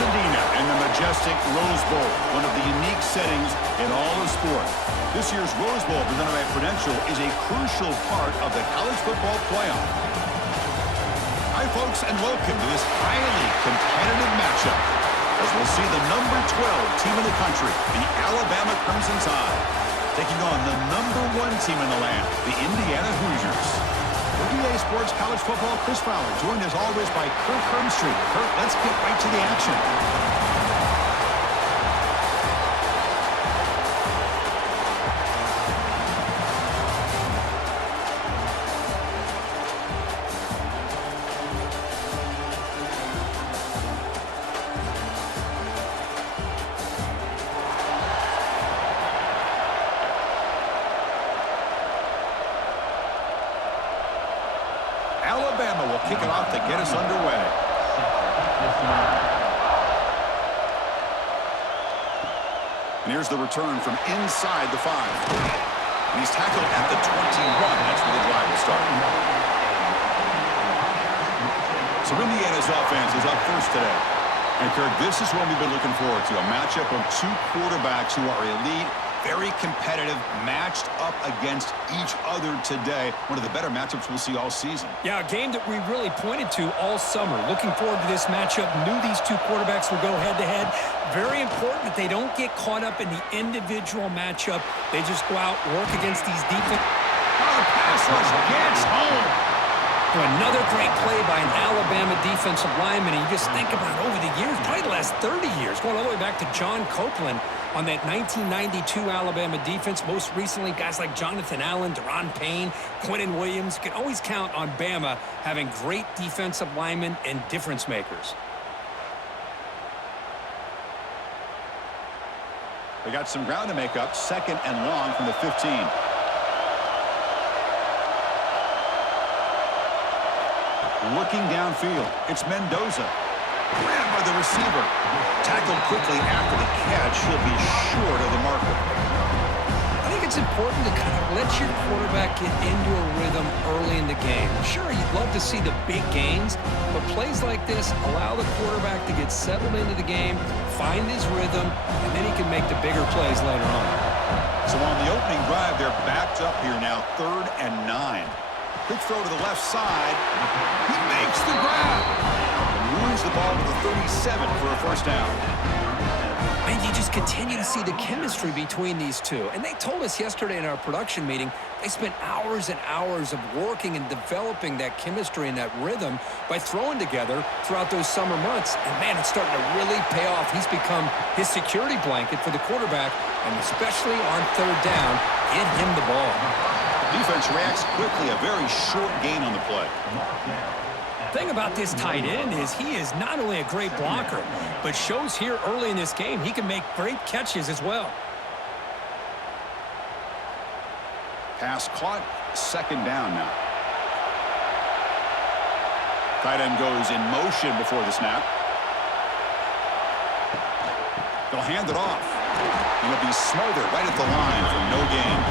Pasadena and the majestic Rose Bowl, one of the unique settings in all of sport. This year's Rose Bowl, presented by Prudential, is a crucial part of the college football playoff. Hi, folks, and welcome to this highly competitive matchup, as we'll see the number 12 team in the country, the Alabama Crimson Tide, taking on the number 1 team in the land, the Indiana Hoosiers. For EA Sports College Football, Chris Fowler, joined as always by Kirk Hermstreet. Kirk, let's get right to the action. Alabama will kick it off to get us underway. And here's the return from inside the 5. And he's tackled at the 21. That's where the drive will start. So Indiana's offense is up first today. And Kirk, this is what we've been looking forward to, a matchup of 2 quarterbacks who are elite, very competitive, matched up against each other today. One of the better matchups we'll see all season. Yeah, a game that we really pointed to all summer. Looking forward to this matchup. Knew these 2 quarterbacks would go head-to-head. Very important that they don't get caught up in the individual matchup. They just go out, work against these defense. Oh, the pass rush gets home. Another great play by an Alabama defensive lineman. And you just think about over the years, probably the last 30 years, going all the way back to John Copeland on that 1992 Alabama defense. Most recently, guys like Jonathan Allen, Deron Payne, Quentin Williams. You can always count on Bama having great defensive linemen and difference makers. They got some ground to make up. 2nd and long from the 15. Looking downfield, it's Mendoza. Grabbed by the receiver. Tackled quickly after the catch. He'll be short of the marker. I think it's important to kind of let your quarterback get into a rhythm early in the game. Sure, you'd love to see the big gains, but plays like this allow the quarterback to get settled into the game, find his rhythm, and then he can make the bigger plays later on. So on the opening drive, they're backed up here now, 3rd and 9. Quick throw to the left side. He makes the grab. And moves the ball to the 37 for a first down. And you just continue to see the chemistry between these 2. And they told us yesterday in our production meeting, they spent hours and hours of working and developing that chemistry and that rhythm by throwing together throughout those summer months. And, man, it's starting to really pay off. He's become his security blanket for the quarterback, and especially on 3rd down, get him the ball. Defense reacts quickly, a very short gain on the play. The thing about this tight end is he is not only a great blocker, but shows here early in this game he can make great catches as well. Pass caught, 2nd down now. Tight end goes in motion before the snap. They'll hand it off. And it'll be Smother right at the line for no gain.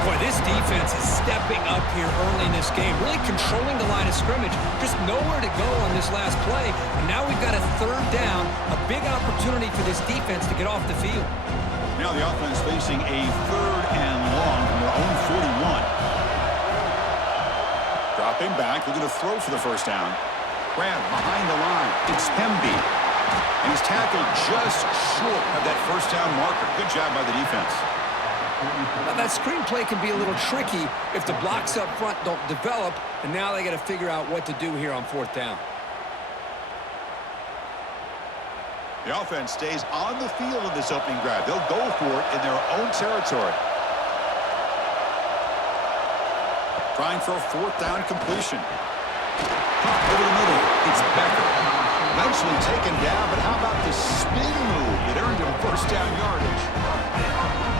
Boy, this defense is stepping up here early in this game, really controlling the line of scrimmage. Just nowhere to go on this last play. And now we've got a 3rd down, a big opportunity for this defense to get off the field. Now the offense facing a 3rd and long from their own 41. Dropping back, looking to throw for the first down. Grab behind the line. It's Hemby. And he's tackled just short of that first down marker. Good job by the defense. Now, that screen play can be a little tricky if the blocks up front don't develop, and now they got to figure out what to do here on 4th down. The offense stays on the field in this opening drive. They'll go for it in their own territory. Trying for a 4th down completion. Over the middle, it's Becker. Eventually taken down, but how about the spin move that earned him first down yardage?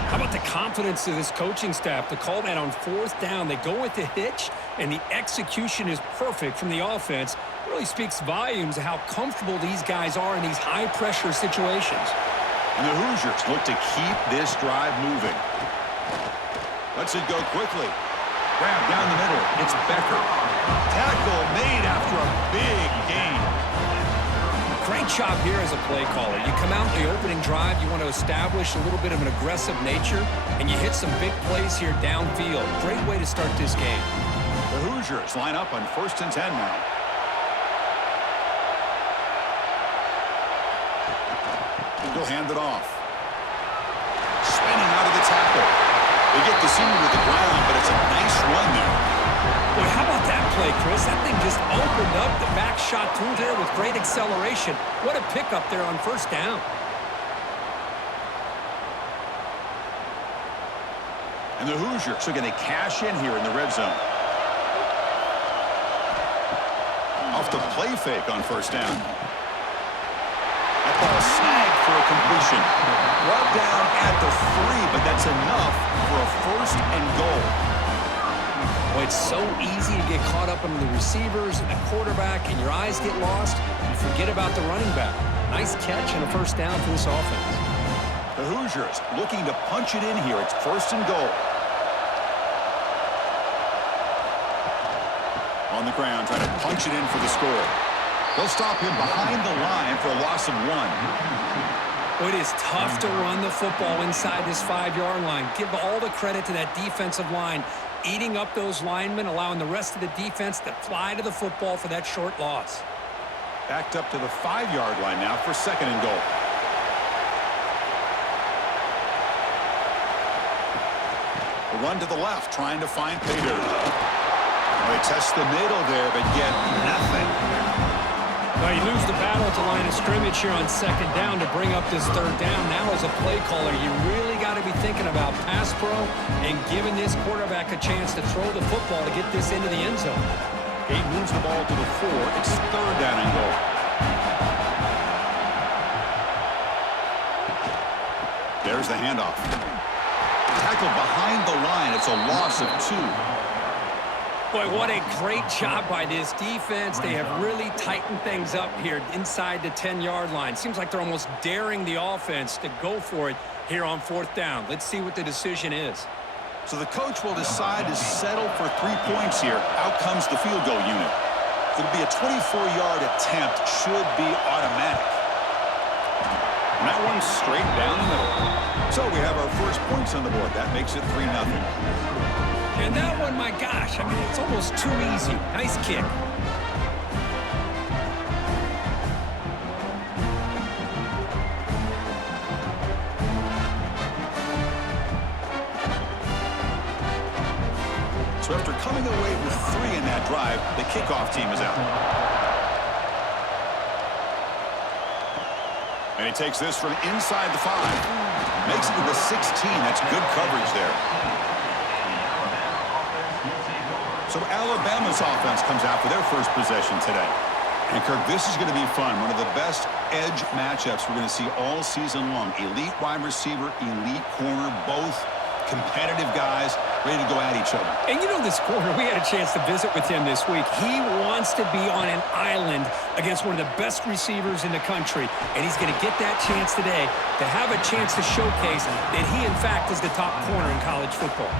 How about the confidence of this coaching staff to call that on 4th down? They go with the hitch, and the execution is perfect from the offense. It really speaks volumes of how comfortable these guys are in these high-pressure situations. And the Hoosiers look to keep this drive moving. Lets it go quickly. Grab down the middle. It's Becker. Tackle made after a big gain. Great job here as a play caller. You come out in the opening drive, you want to establish a little bit of an aggressive nature, and you hit some big plays here downfield. Great way to start this game. The Hoosiers line up on 1st and 10 now. He'll hand it off. Spinning out of the tackle. They get the senior with the ground, but it's a nice run there. Boy, how about that play, Chris? That thing just opened up the back shot through there with great acceleration. What a pickup there on 1st down. And the Hoosiers are going to cash in here in the red zone. Off the play fake on 1st down. That ball snagged for a completion. Well down at the 3, but that's enough for a 1st and goal. Well, it's so easy to get caught up in the receivers and the quarterback, and your eyes get lost. You forget about the running back. Nice catch and a 1st down for this offense. The Hoosiers looking to punch it in here. It's 1st and goal. On the ground, trying to punch it in for the score. They'll stop him behind the line for a loss of 1. Well, it is tough to run the football inside this 5-yard line. Give all the credit to that defensive line, eating up those linemen, allowing the rest of the defense to fly to the football for that short loss. Backed up to the 5-yard line now for 2nd and goal. A run to the left, trying to find pay dirt. They test the middle there, but get nothing. Well, you lose the battle at the line of scrimmage here on 2nd down to bring up this 3rd down. Now, as a play caller, you really got to be thinking about pass pro and giving this quarterback a chance to throw the football to get this into the end zone. He moves the ball to the 4. It's 3rd down and goal. There's the handoff. Tackled behind the line. It's a loss of 2. Boy, what a great job by this defense. They have really tightened things up here inside the 10-yard line. Seems like they're almost daring the offense to go for it here on 4th down. Let's see what the decision is. So the coach will decide to settle for 3 points here. Out comes the field goal unit. It'll be a 24-yard attempt. Should be automatic. And that one's straight down the middle. So we have our first points on the board. That makes it 3-0. And that one, my gosh, I mean, it's almost too easy. Nice kick. So after coming away with 3 in that drive, the kickoff team is out. And he takes this from inside the 5. Makes it to the 16. That's good coverage there. So Alabama's offense comes out for their first possession today. And, Kirk, this is going to be fun. One of the best edge matchups we're going to see all season long. Elite wide receiver, elite corner, both competitive guys ready to go at each other. And you know this corner, we had a chance to visit with him this week. He wants to be on an island against one of the best receivers in the country. And he's going to get that chance today to have a chance to showcase that he, in fact, is the top corner in college football.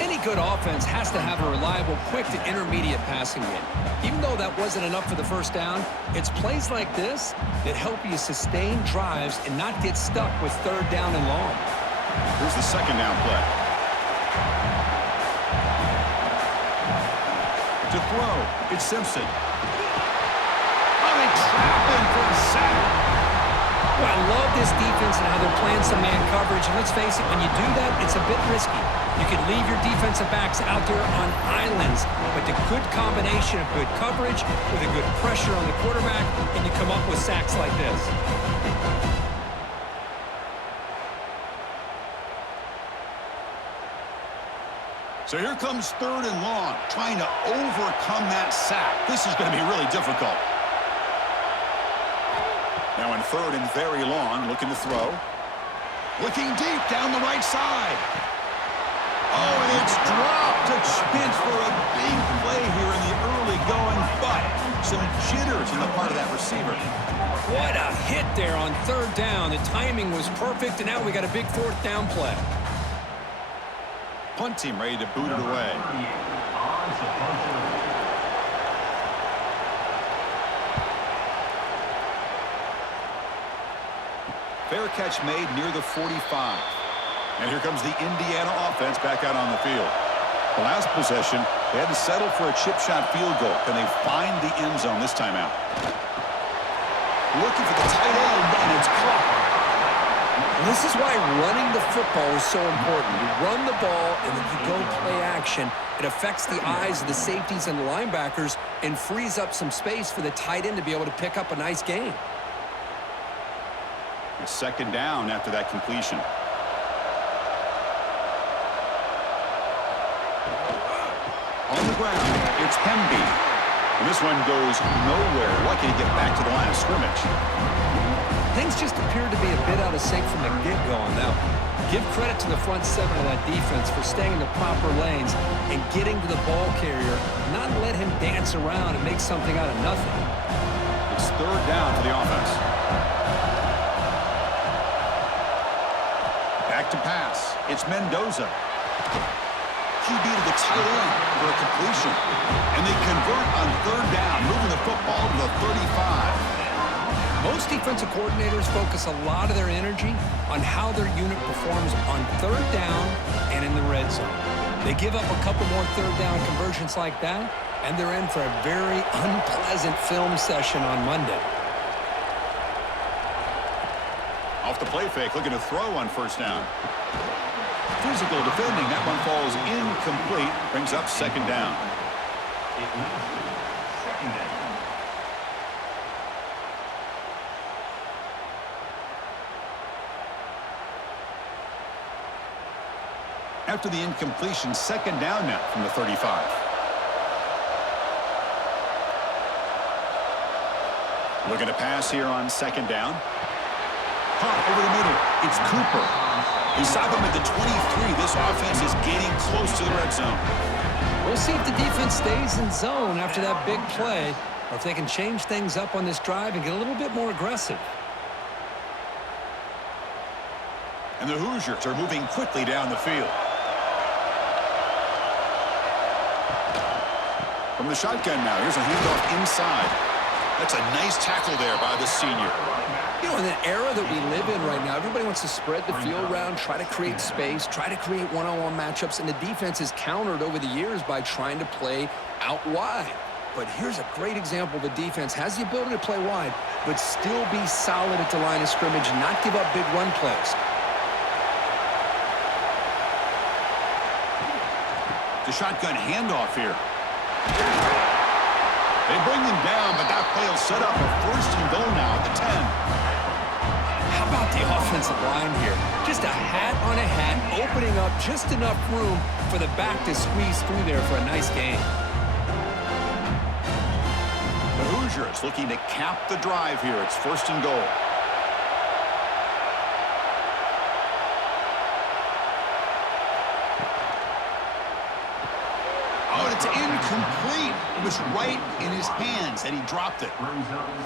Any good offense has to have a reliable, quick to intermediate passing game. Even though that wasn't enough for the 1st down, it's plays like this that help you sustain drives and not get stuck with 3rd down and long. Here's the 2nd down play. To throw, it's Simpson. Oh, they trap him for a sack. Well, I love this defense and how they're playing some man coverage. And let's face it, when you do that, it's a bit risky. You can leave your defensive backs out there on islands, but the good combination of good coverage with a good pressure on the quarterback, and you come up with sacks like this. So here comes 3rd and long, trying to overcome that sack. This is going to be really difficult. Now in 3rd and very long, looking to throw. Looking deep down the right side. Oh, and it's dropped. A chance for a big play here in the early going, but some jitters on the part of that receiver. What a hit there on 3rd down. The timing was perfect, and now we got a big 4th down play. Punt team ready to boot it away. Fair catch made near the 45. And here comes the Indiana offense back out on the field. The last possession, they had to settle for a chip shot field goal. Can they find the end zone this time out? Looking for the tight end, and it's caught. This is why running the football is so important. You run the ball, and then you go play action. It affects the eyes of the safeties and linebackers and frees up some space for the tight end to be able to pick up a nice gain. It's second down after that completion. On the ground, it's Hemby. And this one goes nowhere. Lucky to get back to the line of scrimmage. Things just appear to be a bit out of sync from the get-go on that one. Give credit to the front seven of that defense for staying in the proper lanes and getting to the ball carrier, not let him dance around and make something out of nothing. It's third down for the offense. Back to pass. It's Mendoza. QB to the tight end for a completion. And they convert on third down, moving the football to the 35. Most defensive coordinators focus a lot of their energy on how their unit performs on third down and in the red zone. They give up a couple more third down conversions like that, and they're in for a very unpleasant film session on Monday. Off the play fake, looking to throw on first down. Physical defending, that one falls incomplete, brings up second down. After the incompletion, second down now from the 35. Looking to pass here on second down. Pop over the middle. It's Cooper. Inside them at the 23. This offense is getting close to the red zone. We'll see if the defense stays in zone after that big play, or if they can change things up on this drive and get a little bit more aggressive. And the Hoosiers are moving quickly down the field. From the shotgun now, here's a handoff inside. That's a nice tackle there by the senior. You know, in the era that we live in right now, everybody wants to spread the field around, try to create space, try to create one-on-one matchups, and the defense is countered over the years by trying to play out wide. But here's a great example. The defense has the ability to play wide, but still be solid at the line of scrimmage and not give up big run plays. The shotgun handoff here. They bring him down, but that play will set up a first and goal now at the 10. How about the offensive line here? Just a hat on a hat, opening up just enough room for the back to squeeze through there for a nice gain. The Hoosiers looking to cap the drive here. It's first and goal. Oh, and it's incomplete. It was right in his hands, and he dropped it.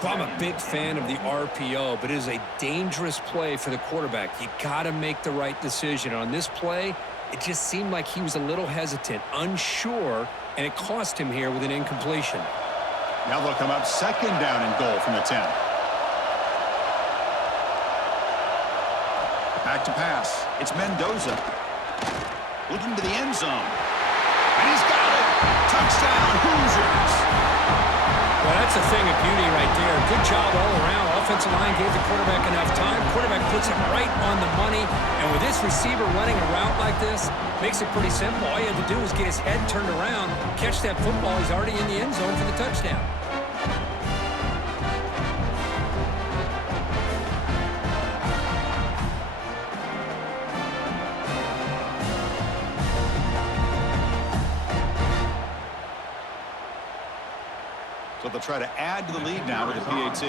I'm a big fan of the RPO, but it is a dangerous play for the quarterback. You got to make the right decision. On this play, it just seemed like he was a little hesitant, unsure, and it cost him here with an incompletion. Now they'll come up second down and goal from the 10. Back to pass. It's Mendoza. Looking to the end zone. And he's got it. Touchdown, Hoosiers. Well, that's a thing of beauty right there. Good job all around. Offensive line gave the quarterback enough time. Quarterback puts it right on the money. And with this receiver running a route like this, makes it pretty simple. All you had to do was get his head turned around, catch that football. He's already in the end zone for the touchdown. So they'll try to add to the lead now with the PAT.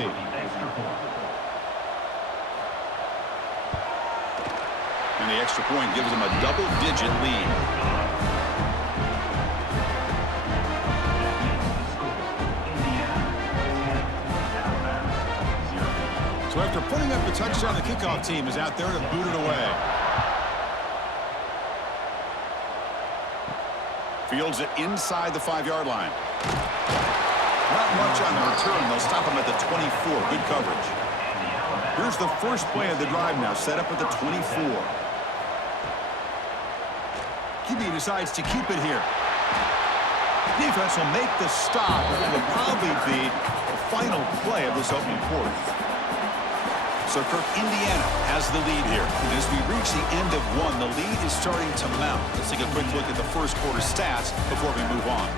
And the extra point gives them a double-digit lead. So after putting up the touchdown, the kickoff team is out there to boot it away. Fields it inside the 5-yard line. Not much on the return. They'll stop him at the 24. Good coverage. Here's the first play of the drive now, set up at the 24. QB decides to keep it here. Defense will make the stop. It will probably be the final play of this opening quarter. So Kirk, Indiana has the lead here. And as we reach the end of one, the lead is starting to mount. Let's take a quick look at the first quarter stats before we move on.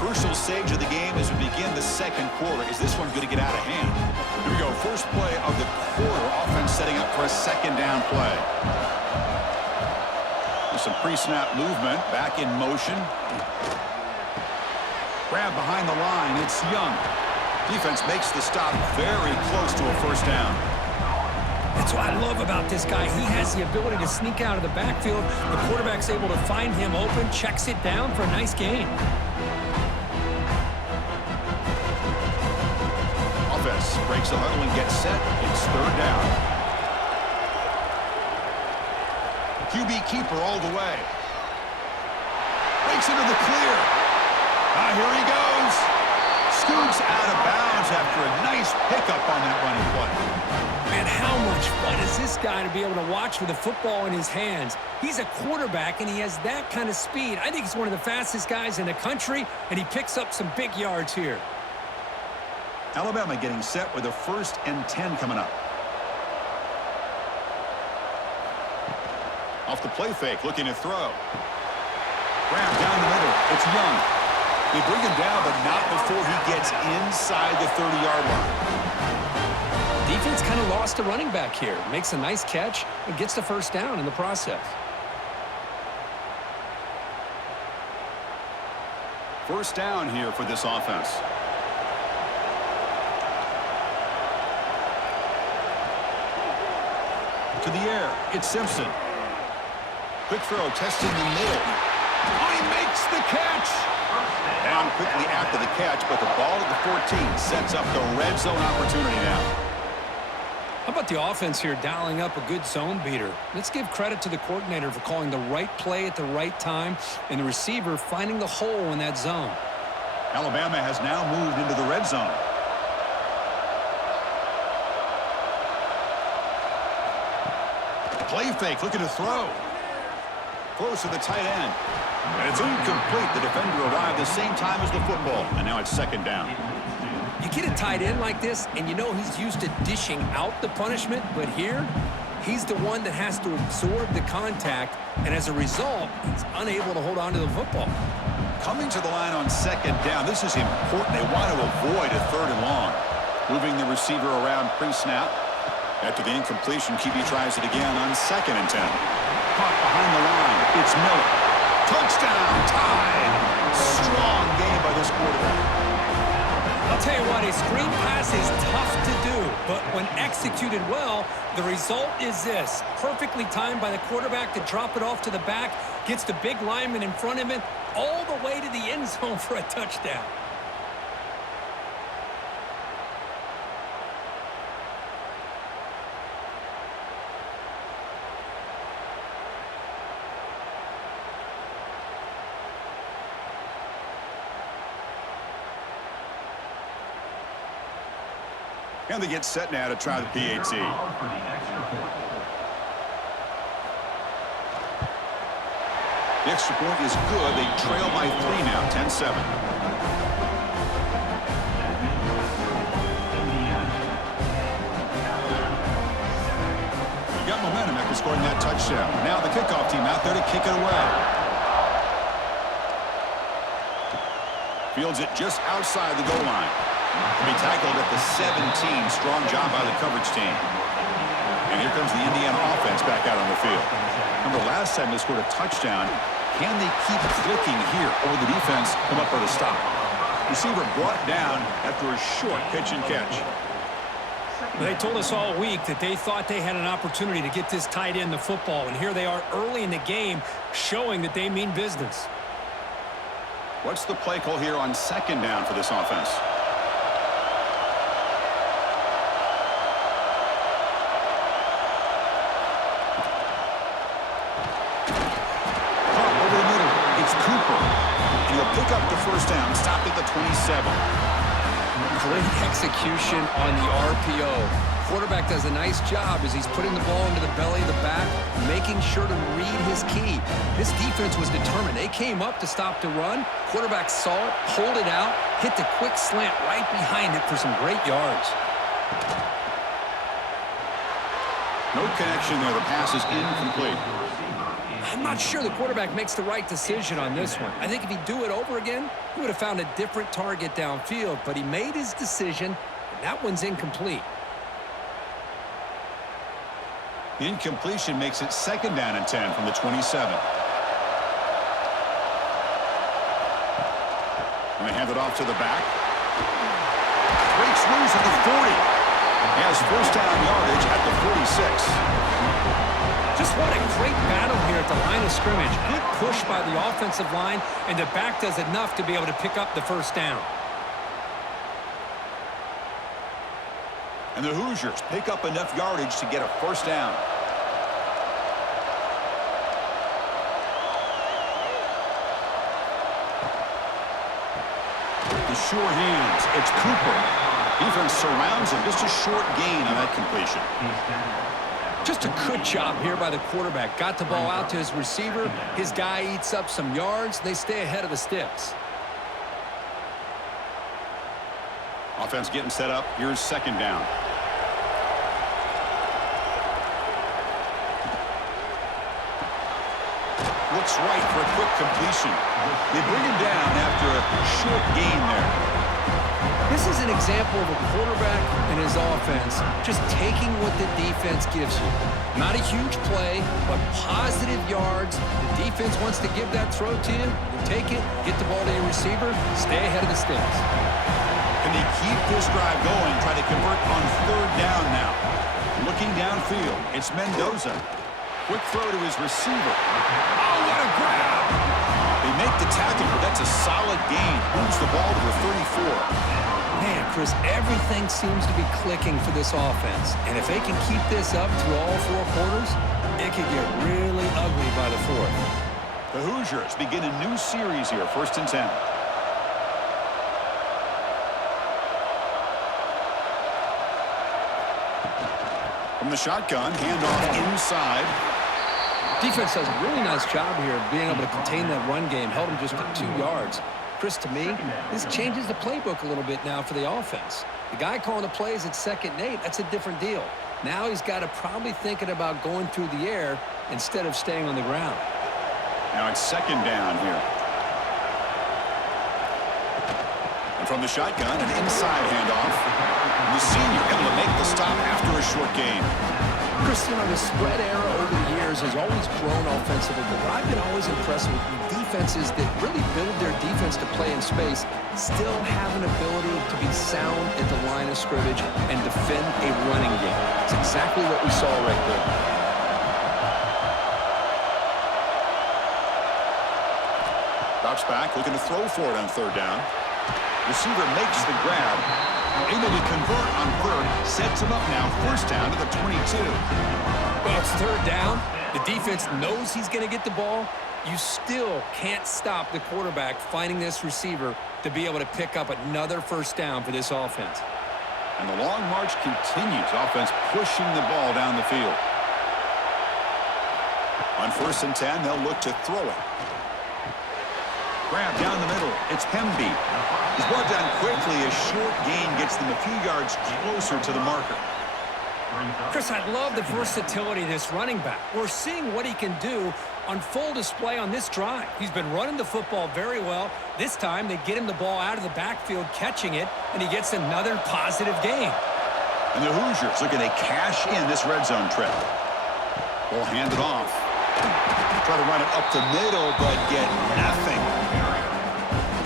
Crucial stage of the game as we begin the second quarter. Is this one going to get out of hand? Here we go. First play of the quarter. Offense setting up for a second down play. There's some pre-snap movement. Back in motion. Grab behind the line. It's Young. Defense makes the stop very close to a first down. That's what I love about this guy. He has the ability to sneak out of the backfield. The quarterback's able to find him open, checks it down for a nice gain. Offense breaks the huddle and gets set. It's third down. QB keeper all the way. Breaks into the clear. Here he goes. Scoots out of bounds after a nice pickup on that running play. Man, how much fun is this guy to be able to watch with a football in his hands? He's a quarterback, and he has that kind of speed. I think he's one of the fastest guys in the country, and he picks up some big yards here. Alabama getting set with a 1st and 10 coming up. Off the play fake, looking to throw. Grab down the middle. It's Young. They bring him down, but not before he gets inside the 30-yard line. Defense kind of lost a running back here. Makes a nice catch and gets the first down in the process. First down here for this offense. To the air, it's Simpson. Quick throw, testing the middle. Oh, he makes the catch! Down quickly after the catch, but the ball at the 14 sets up the red zone opportunity now. How about the offense here dialing up a good zone beater? Let's give credit to the coordinator for calling the right play at the right time and the receiver finding the hole in that zone. Alabama has now moved into the red zone. Play fake, looking to throw. Close to the tight end. And it's incomplete. The defender arrived the same time as the football. And now it's second down. You get a tight end like this, and you know he's used to dishing out the punishment, but here, he's the one that has to absorb the contact, and as a result, he's unable to hold on to the football. Coming to the line on second down, this is important. They want to avoid a third and long. Moving the receiver around pre-snap. After the incompletion, QB tries it again on 2nd and 10. Caught behind the line. It's Miller. Touchdown, tied. Strong game by this quarterback. I'll tell you what, a screen pass is tough to do, but when executed well, the result is this. Perfectly timed by the quarterback to drop it off to the back, gets the big lineman in front of him, all the way to the end zone for a touchdown. And they get set now to try the PAT. The extra point is good. They trail by 3 now, 10-7. You got momentum after scoring that touchdown. Now the kickoff team out there to kick it away. Fields it just outside the goal line. To be tackled at the 17. Strong job by the coverage team. And here comes the Indiana offense back out on the field. Remember last time they scored a touchdown. Can they keep clicking here, or will the defense come up with a stop? Receiver brought down after a short pitch and catch. They told us all week that they thought they had an opportunity to get this tight end the football, and here they are early in the game showing that they mean business. What's the play call here on 2nd down for this offense? up to first down, stopped at the 27. Great execution on the RPO. Quarterback does a nice job as he's putting the ball into the belly of the back, making sure to read his key. This defense was determined. They came up to stop the run. Quarterback saw it, pulled it out, hit the quick slant right behind it for some great yards. No connection there. The pass is incomplete. I'm not sure the quarterback makes the right decision on this one. I think if he'd do it over again, he would have found a different target downfield, but he made his decision, and that one's incomplete. Incompletion makes it 2nd down and 10 from the 27. And they hand it off to the back. Breaks loose at the 40. Has first down yardage at the 46. Just what a great battle here at the line of scrimmage. Good push by the offensive line, and the back does enough to be able to pick up the first down. And the Hoosiers pick up enough yardage to get a first down. The sure hands. It's Cooper. Defense surrounds him. Just a short gain on that completion. Just a good job here by the quarterback. Got the ball out to his receiver. His guy eats up some yards. They stay ahead of the Stix. Offense getting set up. Here's 2nd down. Looks right for a quick completion. They bring him down after a short gain there. This is an example of a quarterback and his offense just taking what the defense gives you. Not a huge play, but positive yards. The defense wants to give that throw to you. You take it, get the ball to your receiver, stay ahead of the Stix. Can they keep this drive going, try to convert on 3rd down now? Looking downfield, it's Mendoza. Quick throw to his receiver. Oh, what a grab! They make the tackle, but that's a solid gain. Moves the ball to the 34. Man, Chris, everything seems to be clicking for this offense. And if they can keep this up through all 4 quarters, it could get really ugly by the 4th. The Hoosiers begin a new series here, 1st and 10. From the shotgun, handoff inside. Defense does a really nice job here of being able to contain that run game, held them just to 2 yards. Chris, to me, this changes the playbook a little bit now for the offense. The guy calling the plays at 2nd and 8, that's a different deal. Now he's got to probably thinking about going through the air instead of staying on the ground. Now it's 2nd down here. And from the shotgun, an inside handoff. And the senior able to make the stop after a short gain. Chris, you know, the spread era over the years has always grown offensively, but what I've been always impressed with defenses that really build their defense to play in space still have an ability to be sound at the line of scrimmage and defend a running game. It's exactly what we saw right there. Drops back, looking to throw for it on 3rd down. Receiver makes the grab. Able to convert on 3rd. Sets him up now. 1st down to the 22. Well, it's 3rd down. The defense knows he's going to get the ball. You still can't stop the quarterback finding this receiver to be able to pick up another 1st down for this offense. And the long march continues. Offense pushing the ball down the field. On 1st and 10, they'll look to throw it. Grab down the middle. It's Hemby. He's brought down quickly. A short gain gets them a few yards closer to the marker. Chris, I love the versatility of this running back. We're seeing what he can do on full display on this drive. He's been running the football very well. This time, they get him the ball out of the backfield, catching it, and he gets another positive gain. And the Hoosiers looking to cash in this red zone trip. We'll hand it off. Try to run it up the middle, but get nothing.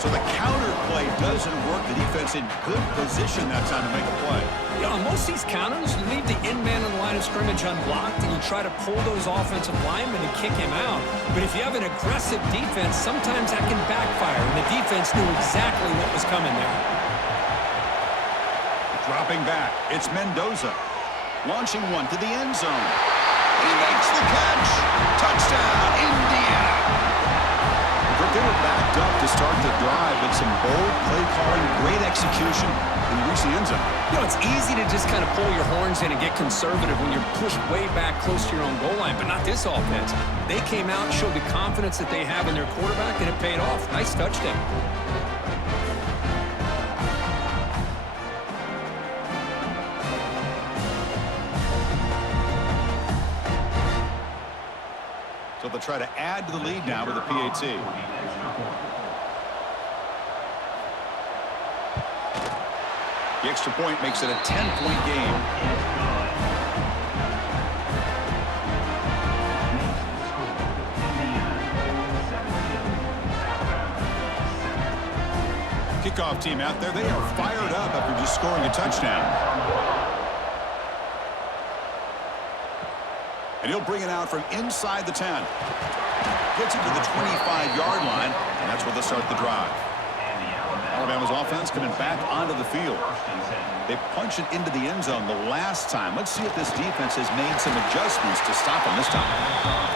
So the counter play doesn't work. The defense in good position that time to make a play. Yeah, on most of these counters, you leave the in-man on the line of scrimmage unblocked, and you try to pull those offensive linemen and kick him out. But if you have an aggressive defense, sometimes that can backfire, and the defense knew exactly what was coming there. Dropping back, it's Mendoza. Launching one to the end zone. He makes the catch. Touchdown, Indiana. They were back up to start the drive, but some bold play calling, great execution, and you reach the end zone. You know, it's easy to just kind of pull your horns in and get conservative when you're pushed way back close to your own goal line, but not this offense. They came out and showed the confidence that they have in their quarterback, and it paid off. Nice touchdown. So they'll try to add to the lead now with a PAT. The extra point makes it a 10-point game. Kickoff team out there. They are fired up after just scoring a touchdown. And he'll bring it out from inside the 10. Gets it to the 25-yard line, and that's where they'll start the drive. Alabama's offense coming back onto the field. They punched it into the end zone the last time. Let's see if this defense has made some adjustments to stop them this time.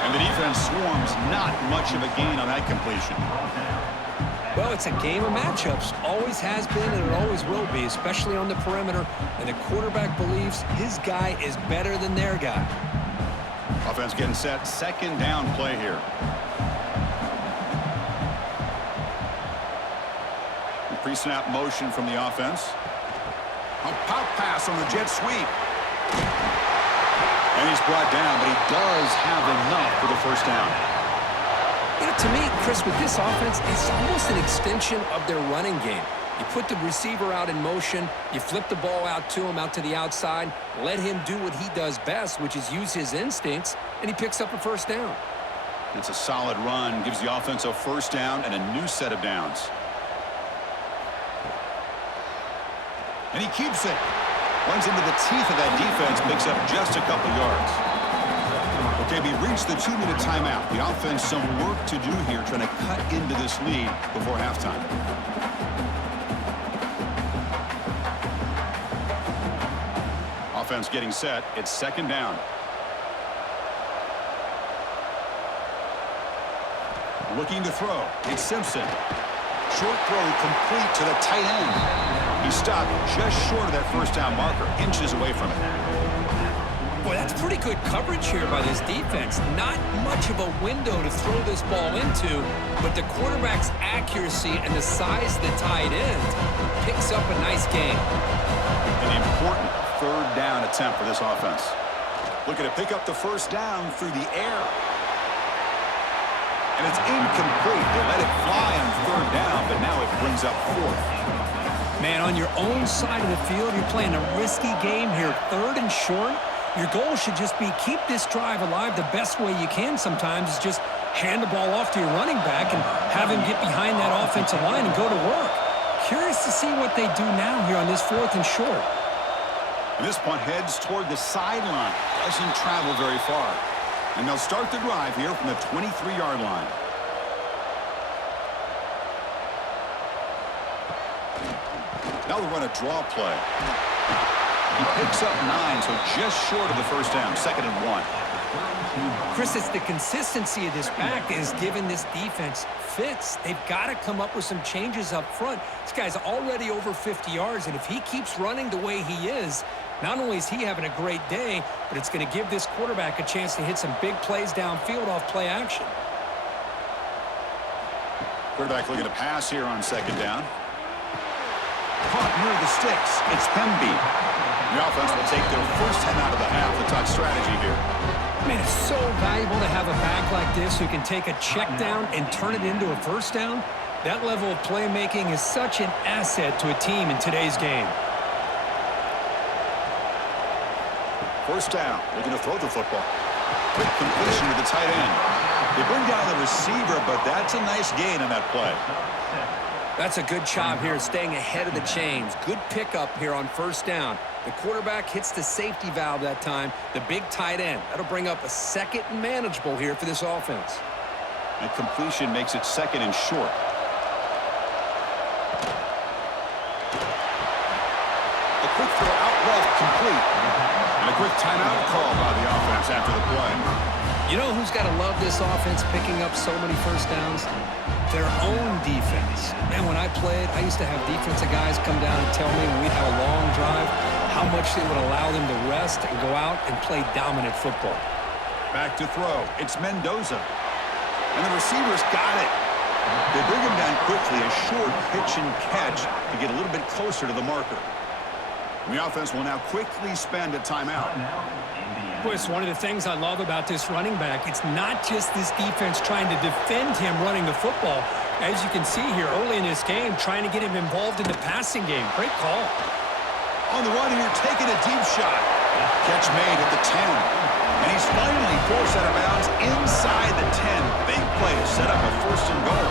And the defense swarms, not much of a gain on that completion. Well, it's a game of matchups. Always has been, and it always will be, especially on the perimeter. And the quarterback believes his guy is better than their guy. Offense getting set. Second down play here. Pre-snap motion from the offense. A pop pass on the jet sweep. And he's brought down, but he does have enough for the first down. You know, to me, Chris, with this offense, it's almost an extension of their running game. You put the receiver out in motion, you flip the ball out to him, out to the outside, let him do what he does best, which is use his instincts, and he picks up a first down. It's a solid run, gives the offense a first down and a new set of downs. And he keeps it. Runs into the teeth of that defense, picks up just a couple yards. Okay, we reached the 2-minute timeout. The offense some work to do here, trying to cut into this lead before halftime. Offense getting set. It's second down. Looking to throw. It's Simpson. Short throw complete to the tight end. He stopped just short of that first down marker, inches away from it. Boy, that's pretty good coverage here by this defense. Not much of a window to throw this ball into, but the quarterback's accuracy and the size of the tight end picks up a nice gain. An important third down attempt for this offense. Looking to pick up the first down through the air. And it's incomplete. They let it fly on third down, but now it brings up fourth. Man, on your own side of the field, you're playing a risky game here. Third and short. Your goal should just be keep this drive alive the best way you can sometimes is just hand the ball off to your running back and have him get behind that offensive line and go to work. Curious to see what they do now here on this fourth and short. And this punt heads toward the sideline. Doesn't travel very far. And they'll start the drive here from the 23-yard line. Now they'll run a draw play. He picks up 9, so just short of the first down, 2nd and 1. Chris, it's the consistency of this back that has given this defense fits. They've got to come up with some changes up front. This guy's already over 50 yards, and if he keeps running the way he is, not only is he having a great day, but it's going to give this quarterback a chance to hit some big plays downfield off play action. Quarterback looking to pass here on 2nd down. Caught near the sticks. It's Pemby. The offense will take their first 10 out of the half. The touch strategy here. Man, it's so valuable to have a back like this who can take a check down and turn it into a first down. That level of playmaking is such an asset to a team in today's game. First down. Looking to throw the football. Quick completion to the tight end. They bring down the receiver, but that's a nice gain on that play. That's a good job here staying ahead of the chains. Good pickup here on first down. The quarterback hits the safety valve that time. The big tight end. That'll bring up a second and manageable here for this offense. And completion makes it 2nd and short. A quick throw out left complete. And a quick timeout call by the offense after the play. You know who's got to love this offense picking up so many first downs? Their own defense. Man, when I played, I used to have defensive guys come down and tell me when we'd have a long drive how much they would allow them to rest and go out and play dominant football. Back to throw. It's Mendoza. And the receivers got it. They bring him down quickly, a short pitch and catch to get a little bit closer to the marker. And the offense will now quickly spend a timeout. Boy, it's one of the things I love about this running back. It's not just this defense trying to defend him running the football. As you can see here early in this game, trying to get him involved in the passing game. Great call. On the run here, taking a deep shot. Catch made at the 10. And he's finally forced out of bounds inside the 10. Big play to set up a first and goal.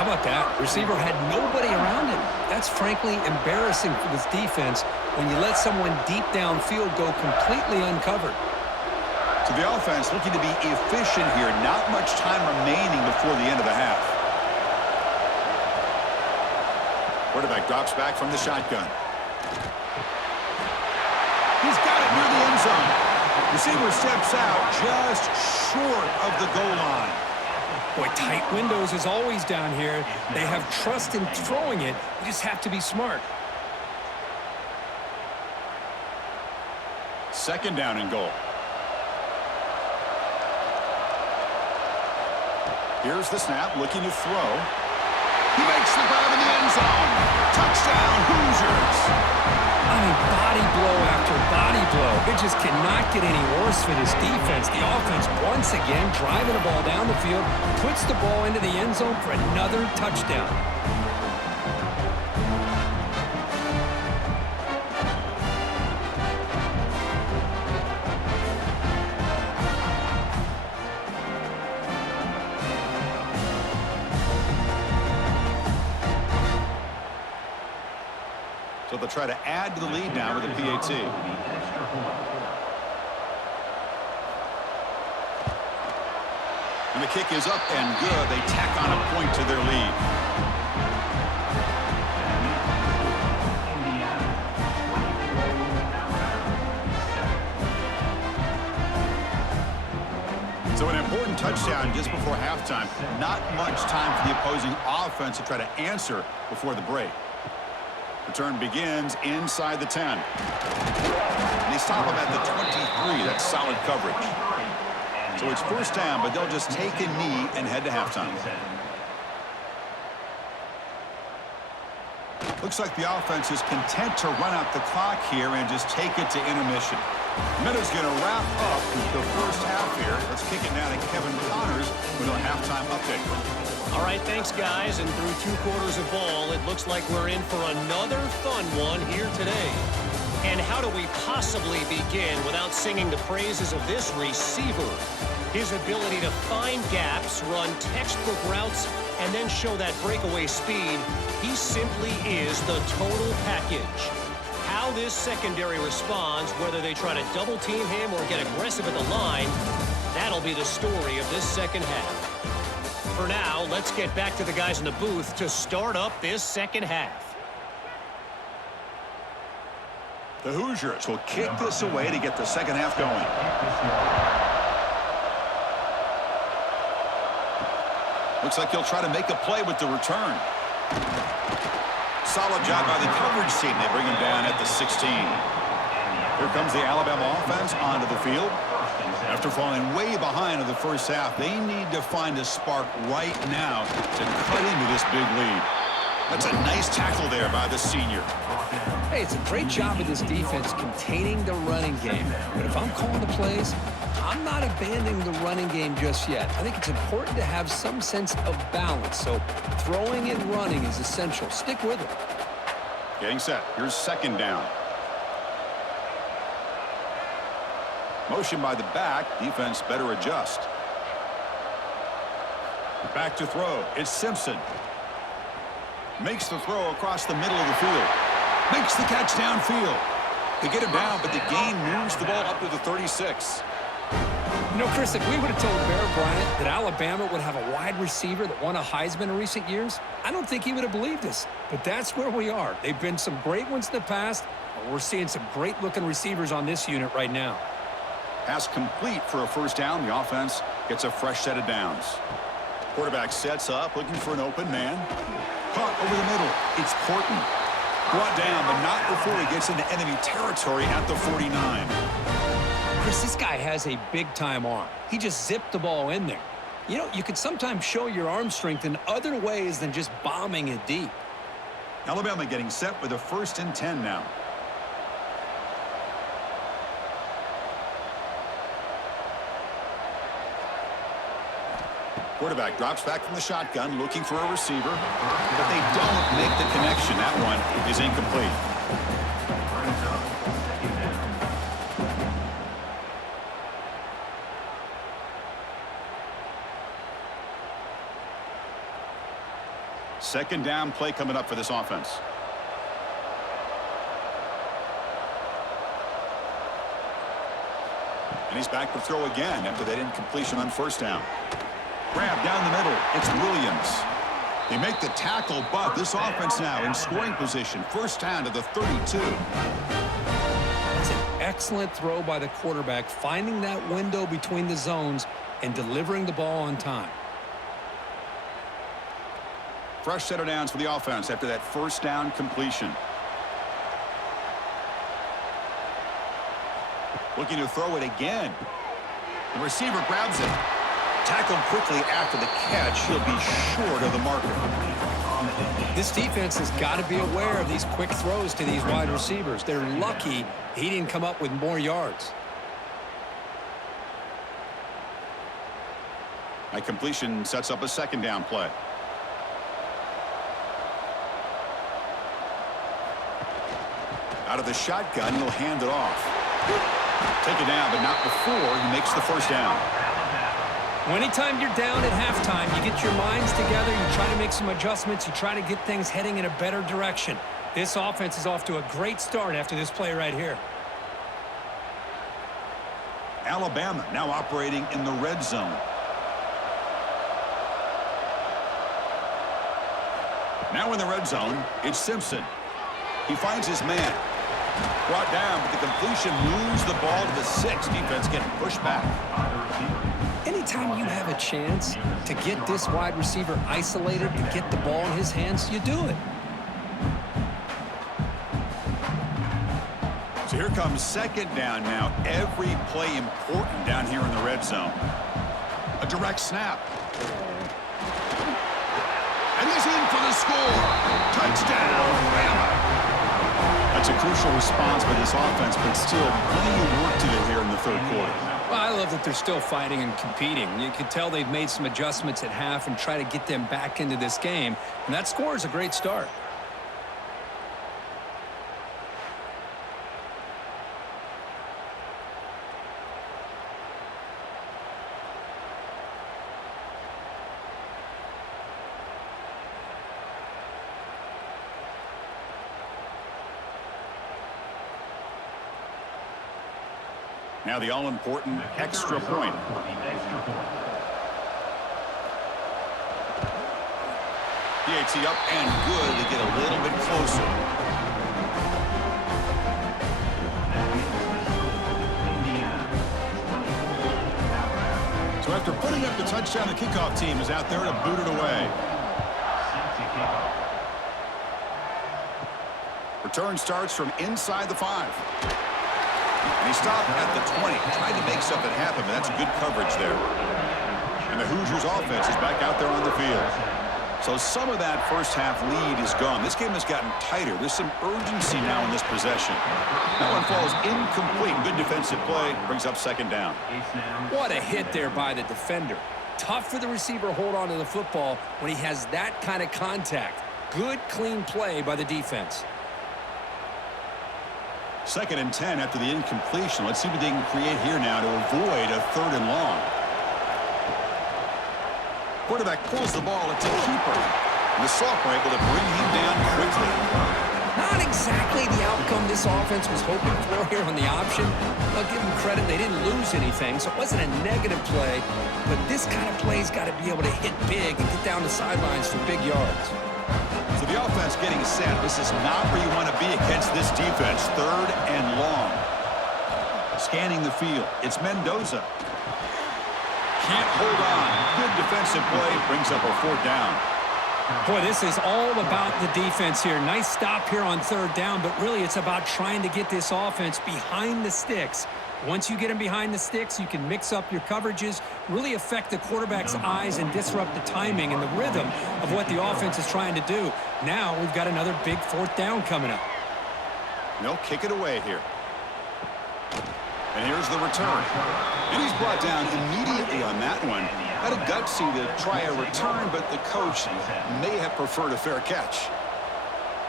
How about that? Receiver had nobody around him. That's frankly embarrassing for this defense when you let someone deep downfield go completely uncovered. So the offense looking to be efficient here. Not much time remaining before the end of the half. Quarterback drops back from the shotgun. He's got it near the end zone. Receiver steps out just short of the goal line. Boy, tight windows is always down here. They have trust in throwing it. You just have to be smart. Second down and goal. Here's the snap, looking to throw. He makes the grab in the end zone. Touchdown, Hoosiers. I mean, body blow after body blow. It just cannot get any worse for this defense. The offense, once again, driving the ball down the field, puts the ball into the end zone for another touchdown. So they'll try to add to the lead now with a PAT. And the kick is up and good. They tack on a point to their lead. So an important touchdown just before halftime. Not much time for the opposing offense to try to answer before the break. Return begins inside the 10. And they stop him at the 23. That's solid coverage. So it's first down, but they'll just take a knee and head to halftime. Looks like the offense is content to run out the clock here and just take it to intermission. Meadows going to wrap up the first half here. Let's kick it now to Kevin Connors with our halftime update. All right, thanks, guys. And through 2 quarters of ball, it looks like we're in for another fun one here today. And how do we possibly begin without singing the praises of this receiver? His ability to find gaps, run textbook routes, and then show that breakaway speed. He simply is the total package. How this secondary responds, whether they try to double team him or get aggressive at the line, that'll be the story of this second half. For now, let's get back to the guys in the booth to start up this second half. The Hoosiers will kick this away to get the second half going. Looks like he'll try to make a play with the return. Solid job by the coverage team. They bring him down at the 16. Here comes the Alabama offense onto the field. After falling way behind in the first half, they need to find a spark right now to cut into this big lead. That's a nice tackle there by the senior. Hey, it's a great job of this defense containing the running game. But if I'm calling the plays, I'm not abandoning the running game just yet. I think it's important to have some sense of balance. So throwing and running is essential. Stick with it. Getting set. Here's second down. Motion by the back. Defense better adjust. Back to throw. It's Simpson. Makes the throw across the middle of the field. Makes the catch downfield. They get him down, but the gain moves the ball up to the 36. You know, Chris, if we would have told Bear Bryant that Alabama would have a wide receiver that won a Heisman in recent years, I don't think he would have believed us. But that's where we are. They've been some great ones in the past, and we're seeing some great-looking receivers on this unit right now. Pass complete for a first down. The offense gets a fresh set of downs. Quarterback sets up, looking for an open man. Caught over the middle. It's Horton. Brought down, but not before he gets into enemy territory at the 49. Chris, this guy has a big-time arm. He just zipped the ball in there. You know, you can sometimes show your arm strength in other ways than just bombing it deep. Alabama getting set with a 1st and 10 now. Quarterback drops back from the shotgun, looking for a receiver, but they don't make the connection. That one is incomplete. Second down play coming up for this offense. And he's back to throw again after that incompletion on 1st down. Grab down the middle. It's Williams. They make the tackle, but this offense now in scoring position. 1st down to the 32. That's an excellent throw by the quarterback, finding that window between the zones and delivering the ball on time. Fresh set of downs for the offense after that 1st down completion. Looking to throw it again. The receiver grabs it. Tackled quickly after the catch. He'll be short of the marker. This defense has got to be aware of these quick throws to these wide receivers. They're lucky he didn't come up with more yards. That completion sets up a 2nd down play. Out of the shotgun, he'll hand it off. Take it down, but not before he makes the 1st down. Anytime you're down at halftime, you get your minds together, you try to make some adjustments, you try to get things heading in a better direction. This offense is off to a great start after this play right here. Alabama now operating in the red zone. Now in the red zone, it's Simpson. He finds his man. Brought down, but the completion moves the ball to the 6. Defense getting pushed back. Anytime you have a chance to get this wide receiver isolated, to get the ball in his hands, you do it. So here comes 2nd down now. Every play important down here in the red zone. A direct snap. And he's in for the score. Touchdown, Bama. That's a crucial response by this offense, but still plenty of work to do here in the 3rd quarter. Well, I love that they're still fighting and competing. You can tell they've made some adjustments at half and try to get them back into this game. And that score is a great start. Now the all-important extra point. DAT up and good to get a little bit closer. So after putting up the touchdown, the kickoff team is out there to boot it away. Return starts from inside the 5. And he stopped at the 20, tried to make something happen, but that's good coverage there. And the Hoosiers offense is back out there on the field. So some of that first half lead is gone. This game has gotten tighter. There's some urgency now in this possession. That one falls incomplete. Good defensive play, brings up 2nd down. What a hit there by the defender. Tough for the receiver to hold on to the football when he has that kind of contact. Good, clean play by the defense. 2nd and 10 after the incompletion. Let's see what they can create here now to avoid a 3rd and long. Quarterback pulls the ball. It's a keeper. And the sophomore able to bring him down quickly. Not exactly the outcome this offense was hoping for here on the option. I'll give them credit. They didn't lose anything, so it wasn't a negative play. But this kind of play's got to be able to hit big and get down the sidelines for big yards. So the offense getting set. This is not where you want to be against this defense. 3rd and long. Scanning the field. It's Mendoza. Can't hold on. Good defensive play. Brings up a 4th down. Boy, this is all about the defense here. Nice stop here on 3rd down, but really it's about trying to get this offense behind the sticks. Once you get them behind the sticks, you can mix up your coverages, really affect the quarterback's eyes and disrupt the timing and the rhythm of what the offense is trying to do. Now we've got another big 4th down coming up. They'll kick it away here. And here's the return. And he's brought down immediately on that one. Had a gutsy to try a return, but the coach may have preferred a fair catch.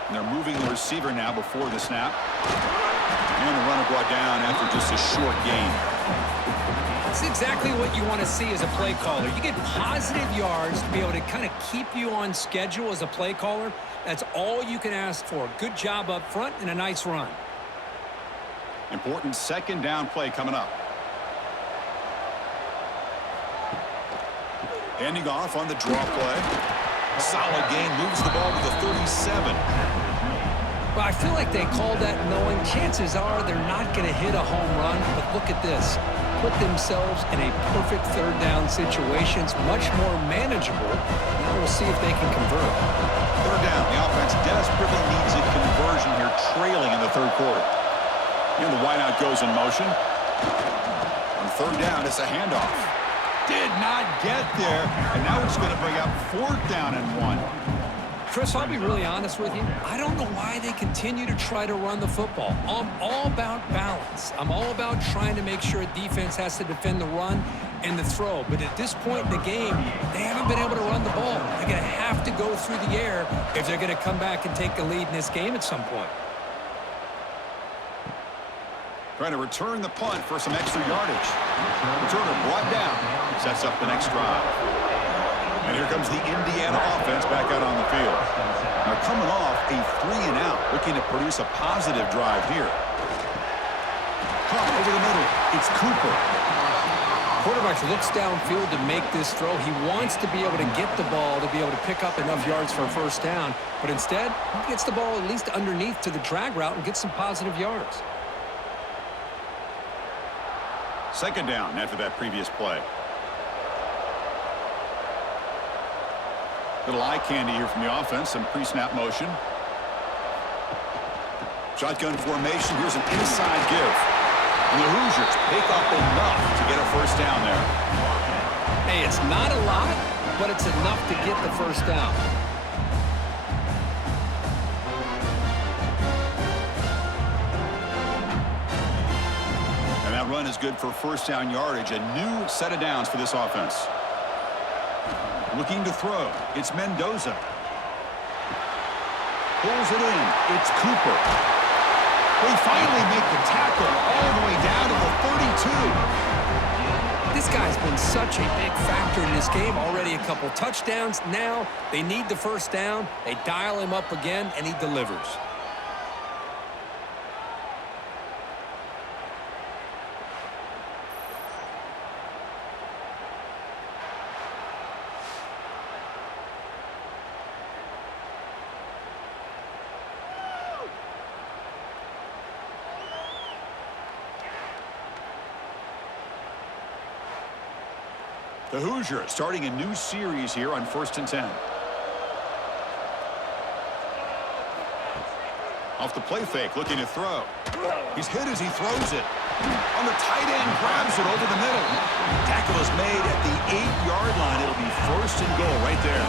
And they're moving the receiver now before the snap. And the runner brought down after just a short gain. That's exactly what you want to see as a play caller. You get positive yards to be able to kind of keep you on schedule as a play caller. That's all you can ask for. Good job up front and a nice run. Important 2nd down play coming up. Handing off on the draw play. Solid gain, moves the ball to the 37. Well, I feel like they called that knowing chances are they're not going to hit a home run, but look at this. Put themselves in a perfect 3rd down situation. It's much more manageable. Now we'll see if they can convert. 3rd down. The offense desperately needs a conversion here, trailing in the 3rd quarter. And the wideout goes in motion. On 3rd down, it's a handoff. Did not get there, and now it's going to bring up 4th down and 1. Chris, I'll be really honest with you. I don't know why they continue to try to run the football. I'm all about balance. I'm all about trying to make sure a defense has to defend the run and the throw. But at this point in the game, they haven't been able to run the ball. They're going to have to go through the air if they're going to come back and take the lead in this game at some point. Trying to return the punt for some extra yardage. Returner brought down. Sets up the next drive. And here comes the Indiana offense back out on the field. Now coming off a 3-and-out, looking to produce a positive drive here. Caught over the middle. It's Cooper. Quarterback looks downfield to make this throw. He wants to be able to get the ball to be able to pick up enough yards for a 1st down. But instead, he gets the ball at least underneath to the drag route and gets some positive yards. 2nd down after that previous play. Little eye candy here from the offense. Some pre-snap motion. Shotgun formation. Here's an inside give. And the Hoosiers pick up enough to get a 1st down there. Hey, it's not a lot, but it's enough to get the 1st down. Run is good for 1st down yardage. A new set of downs for this offense. Looking to throw. It's Mendoza. Pulls it in. It's Cooper. They finally make the tackle all the way down to the 32. This guy's been such a big factor in this game. Already a couple touchdowns. Now they need the 1st down. They dial him up again, and he delivers. The Hoosiers starting a new series here on 1st and 10. Off the play fake, looking to throw. He's hit as he throws it. On the tight end, grabs it over the middle. Tackle is made at the 8-yard line. It'll be 1st and goal right there.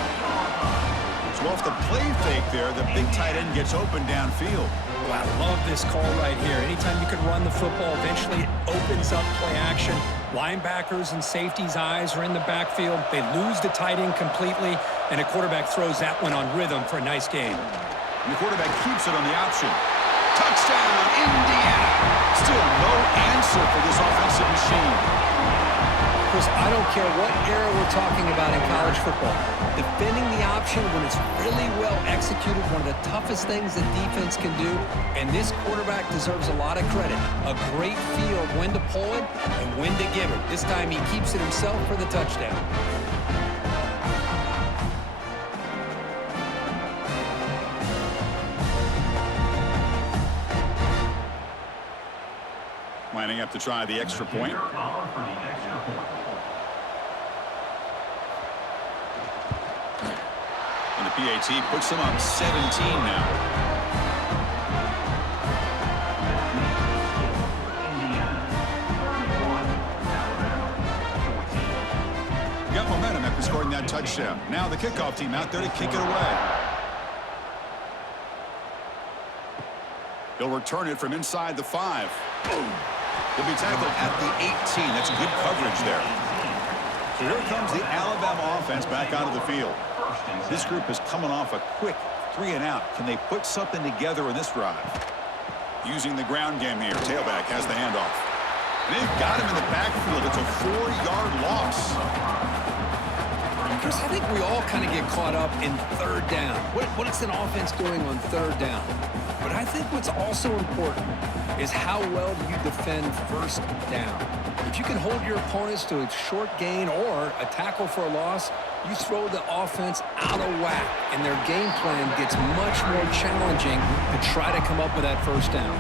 So off the play fake there, the big tight end gets open downfield. Oh, I love this call right here. Anytime you can run the football, eventually it opens up play action. Linebackers and safeties' eyes are in the backfield. They lose the tight end completely, and a quarterback throws that one on rhythm for a nice game. And the quarterback keeps it on the option. Touchdown, Indiana! Still no answer for this offensive machine. Chris, I don't care what era we're talking about in college football. Defending the option when it's really well executed, one of the toughest things that defense can do, and this quarterback deserves a lot of credit. A great feel of when to pull it and when to give it. This time he keeps it himself for the touchdown. lining up to try the extra point. And the PAT puts them up 17 now. Got momentum after scoring that touchdown. Now the kickoff team out there to kick it away. He'll return it from inside the 5. He'll be tackled at the 18. That's good coverage there. So here comes the Alabama offense back onto the field. This group is coming off a quick 3-and-out. Can they put something together in this drive? Using the ground game here. Tailback has the handoff. And they've got him in the backfield. It's a 4-yard loss. Chris, I think we all kind of get caught up in third down. What is an offense doing on third down? But I think what's also important is how well do you defend first down. If you can hold your opponents to a short gain or a tackle for a loss, you throw the offense out of whack, and their game plan gets much more challenging to try to come up with that first down.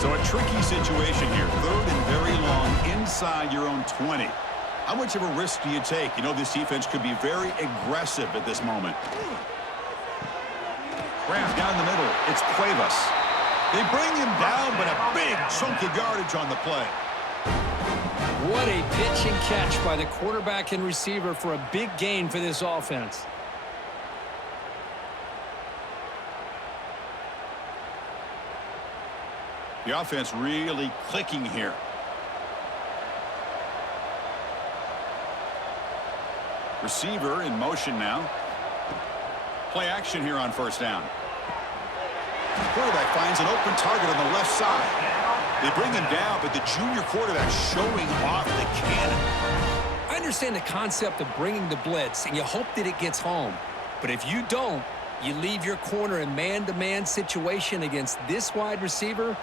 So a tricky situation here. Third and very long inside your own 20. How much of a risk do you take? You know this defense could be very aggressive at this moment. Graham down the middle. It's Cuevas. They bring him down, but a big chunk of yardage on the play. What a pitch and catch by the quarterback and receiver for a big gain for this offense. The offense really clicking here. Receiver in motion now. Play action here on first down. Quarterback finds an open target on the left side. They bring him down, but the junior quarterback showing off the cannon. I understand the concept of bringing the blitz, and you hope that it gets home. But if you don't, you leave your corner in man-to-man situation against this wide receiver.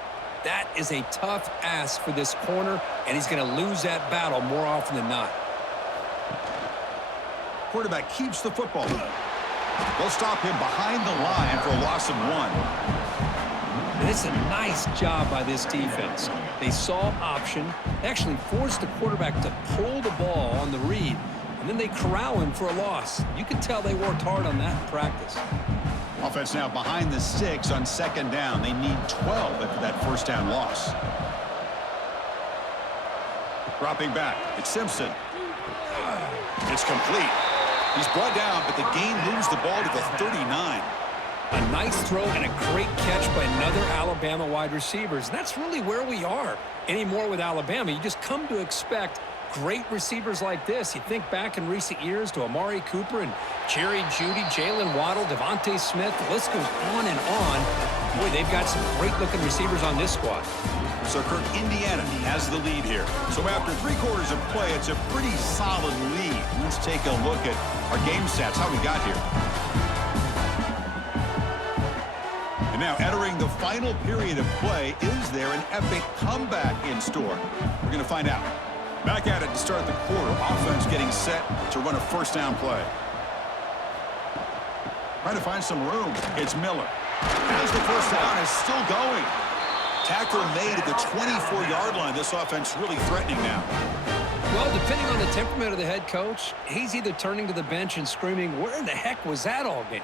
That is a tough ask for this corner, and he's going to lose that battle more often than not. Quarterback keeps the football. They'll stop him behind the line for a loss of 1. And it's a nice job by this defense. They saw option, actually forced the quarterback to pull the ball on the read, and then they corral him for a loss. You can tell they worked hard on that in practice. Offense now behind the 6 on second down. They need 12 after that first down loss. Dropping back. It's Simpson. It's complete. He's brought down, but the gain moves the ball to the 39. A nice throw and a great catch by another Alabama wide receivers. And that's really where we are anymore with Alabama. You just come to expect great receivers like this. You think back in recent years to Amari Cooper and Jerry Jeudy, Jalen Waddle, Devontae Smith. The list goes on and on. Boy, they've got some great-looking receivers on this squad. So Kirk, Indiana has the lead here. So after 3 quarters of play, it's a pretty solid lead. Let's take a look at our game stats, how we got here. And now entering the final period of play, is there an epic comeback in store? We're going to find out. Back at it to start the quarter. Offense getting set to run a first down play. Trying to find some room. It's Miller. As the first down is still going. Tackle made at the 24-yard line. This offense really threatening now. Well, depending on the temperament of the head coach, he's either turning to the bench and screaming, where in the heck was that all game?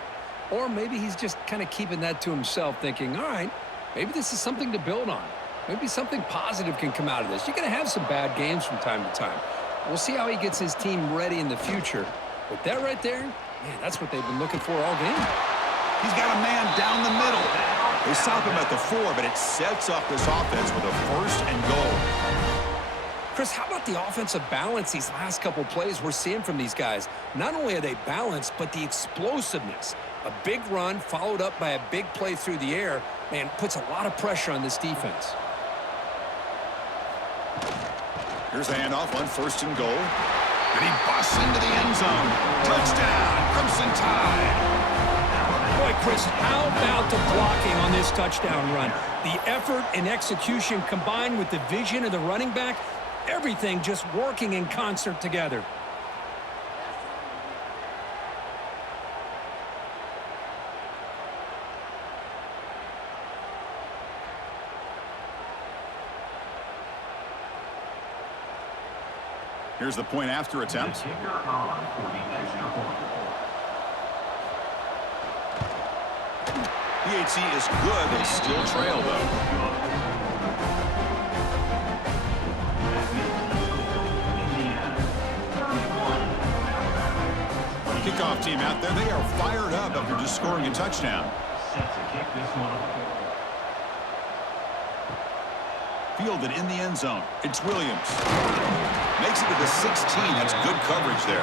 Or maybe he's just kind of keeping that to himself, thinking, all right, maybe this is something to build on. Maybe something positive can come out of this. You're going to have some bad games from time to time. We'll see how he gets his team ready in the future. But that right there, man, that's what they've been looking for all game. He's got a man down the middle. They stop him at the 4, but it sets up this offense with a first and goal. Chris, how about the offensive balance these last couple plays we're seeing from these guys? Not only are they balanced, but the explosiveness. A big run followed up by a big play through the air, man, puts a lot of pressure on this defense. Here's the handoff on first and goal. And he busts into the end zone. Touchdown, Crimson Tide. Boy, Chris, how about the blocking on this touchdown run? The effort and execution combined with the vision of the running back, everything just working in concert together. Here's the point after attempt. PAT is good. They still trail, though. Kickoff team out there. They are fired up after just scoring a touchdown. Fielded in the end zone. It's Williams. Makes it to the 16. That's good coverage there.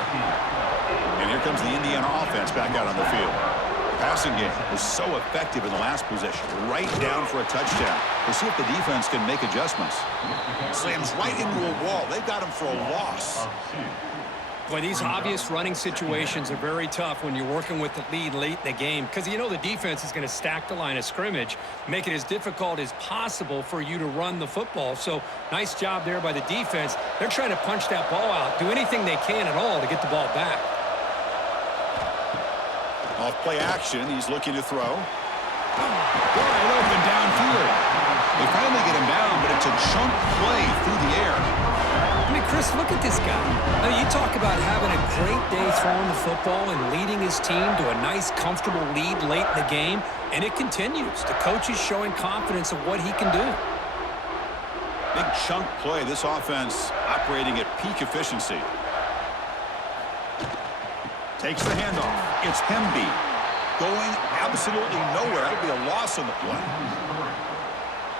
And here comes the Indiana offense back out on the field. The passing game was so effective in the last possession. Right down for a touchdown. We'll see if the defense can make adjustments. Slams right into a wall. They got him for a loss. Boy, these obvious running situations are very tough when you're working with the lead late in the game because you know the defense is going to stack the line of scrimmage, make it as difficult as possible for you to run the football. So nice job there by the defense. They're trying to punch that ball out, do anything they can at all to get the ball back. Off play action, he's looking to throw. Wide open downfield. They finally get him down, but it's a chunk play through the air. I mean, Chris, look at this guy. I mean, you talk about having a great day throwing the football and leading his team to a nice, comfortable lead late in the game, and it continues. The coach is showing confidence of what he can do. Big chunk play. This offense operating at peak efficiency. Takes the handoff. It's Hemby going absolutely nowhere. That'll be a loss on the play.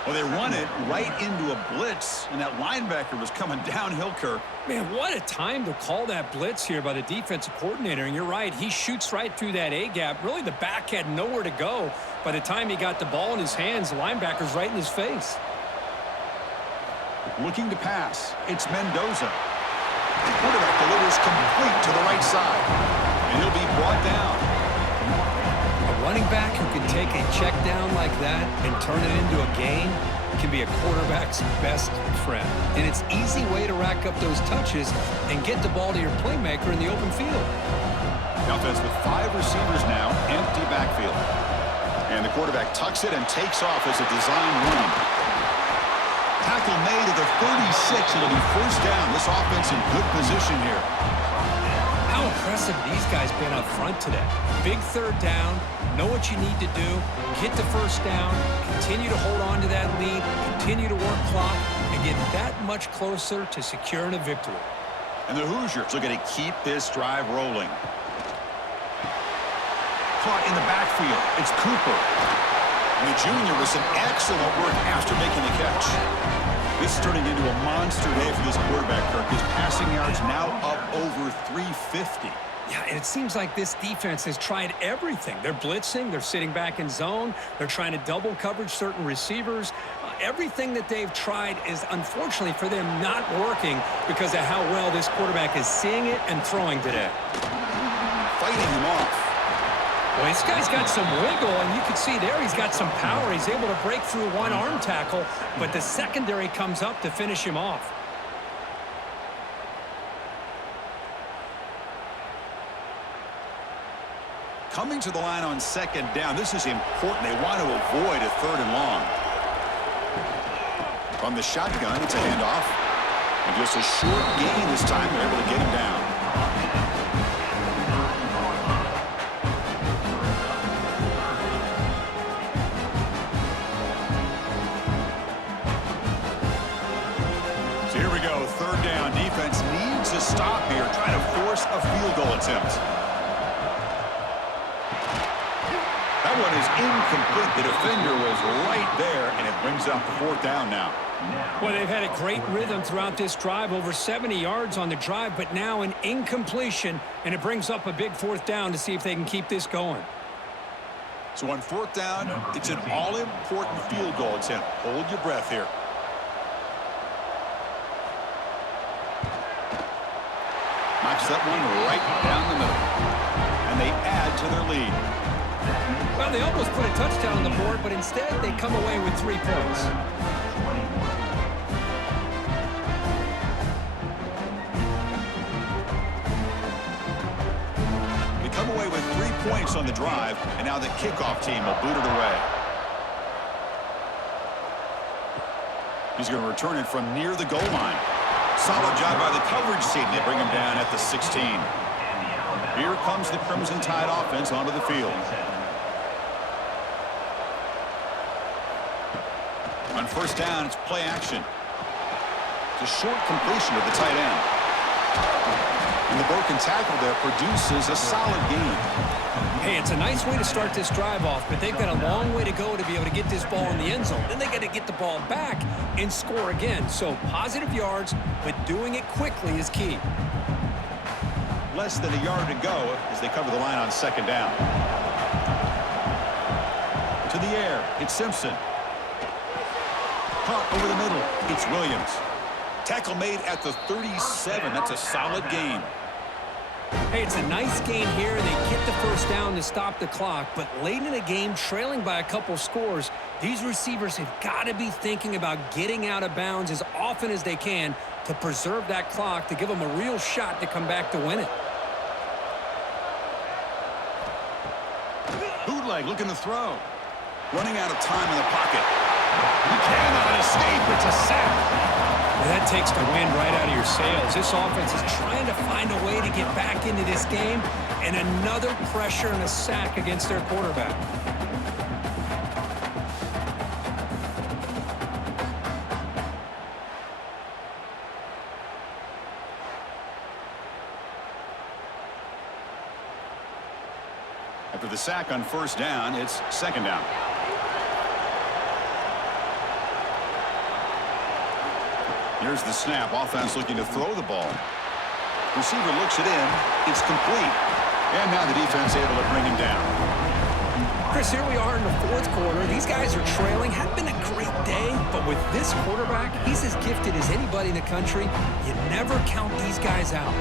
Well, they run it right into a blitz, and that linebacker was coming downhill, Kirk. Man, what a time to call that blitz here by the defensive coordinator. And you're right, he shoots right through that A-gap. Really, the back had nowhere to go. By the time he got the ball in his hands, the linebacker's right in his face. Looking to pass. It's Mendoza. The quarterback delivers complete to the right side. And he'll be brought down. Running back who can take a check down like that and turn it into a gain can be a quarterback's best friend. And it's an easy way to rack up those touches and get the ball to your playmaker in the open field. The offense with 5 receivers now, empty backfield. And the quarterback tucks it and takes off as a design run. Tackle made at the 36. It'll be first down. This offense in good position here. How impressive these guys been up front today. Big third down, know what you need to do, get the first down, continue to hold on to that lead, continue to work clock, and get that much closer to securing a victory. And the Hoosiers looking to keep this drive rolling. Caught in the backfield. It's Cooper. And the junior with some excellent work after making the catch. This is turning into a monster day for this quarterback, Kirk. His passing yards now up over 350. Yeah, and it seems like this defense has tried everything. They're blitzing, they're sitting back in zone, they're trying to double coverage certain receivers. Everything that they've tried is, unfortunately for them, not working because of how well this quarterback is seeing it and throwing today. Fighting him off. Well, this guy's got some wiggle, and you can see there he's got some power. He's able to break through one arm tackle, but the secondary comes up to finish him off. Coming to the line on second down. This is important. They want to avoid a 3rd and long. From the shotgun, it's a handoff. And just a short gain this time. They're able to get him down. So here we go. 3rd down. Defense needs a stop here. Trying to force a field goal attempt. That one is incomplete. The defender was right there, and it brings up 4th down now. Well, they've had a great rhythm throughout this drive, over 70 yards on the drive, but now an incompletion, and it brings up a big 4th down to see if they can keep this going. So on 4th down, it's an all-important field goal attempt. Hold your breath here. Knocks that one right down the middle. And they add to their lead. Well, they almost put a touchdown on the board, but instead they come away with 3 points. They come away with 3 points on the drive, and now the kickoff team will boot it away. He's going to return it from near the goal line. Solid job by the coverage team. They bring him down at the 16. Here comes the Crimson Tide offense onto the field. On first down, it's play action. It's a short completion to the tight end. And the broken tackle there produces a solid gain. Hey, it's a nice way to start this drive off, but they've got a long way to go to be able to get this ball in the end zone. Then they got to get the ball back and score again. So positive yards, but doing it quickly is key. Less than a yard to go as they cover the line on second down. To the air, it's Simpson. Caught over the middle, it's Williams. Tackle made at the 37. That's a solid gain. Hey, it's a nice gain here, and they get the first down to stop the clock. But late in the game, trailing by a couple scores, these receivers have got to be thinking about getting out of bounds as often as they can to preserve that clock, to give them a real shot to come back to win it. Bootleg looking to throw. Running out of time in the pocket. He cannot escape. It's a sack. That takes the wind right out of your sails. This offense is trying to find a way to get back into this game, and another pressure and a sack against their quarterback. After the sack on first down, it's second down. Here's the snap. Offense looking to throw the ball. Receiver looks it in. It's complete. And now the defense able to bring him down. Chris, here we are in the fourth quarter. These guys are trailing. Had been a great day, but with this quarterback, he's as gifted as anybody in the country. You never count these guys out.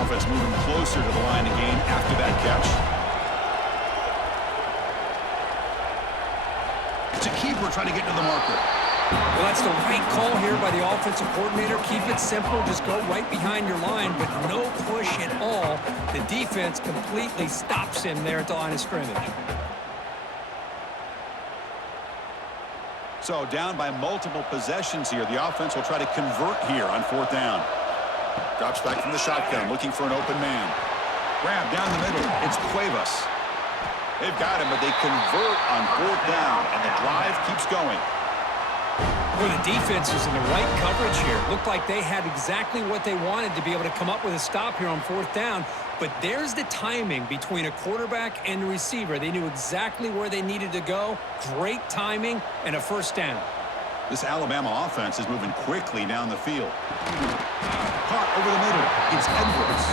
Offense moving closer to the line of game after that catch. It's a keeper trying to get to the marker. Well, that's the right call here by the offensive coordinator. Keep it simple. Just go right behind your line, but no push at all. The defense completely stops him there at the line of scrimmage. So down by multiple possessions here. The offense will try to convert here on fourth down. Drops back from the shotgun, looking for an open man. Grab down the middle. It's Cuevas. They've got him, but they convert on fourth down, and the drive keeps going. Well, the defense is in the right coverage here. Looked like they had exactly what they wanted to be able to come up with a stop here on fourth down. But there's the timing between a quarterback and the receiver. They knew exactly where they needed to go. Great timing and a first down. This Alabama offense is moving quickly down the field. Caught over the middle. It's Edwards.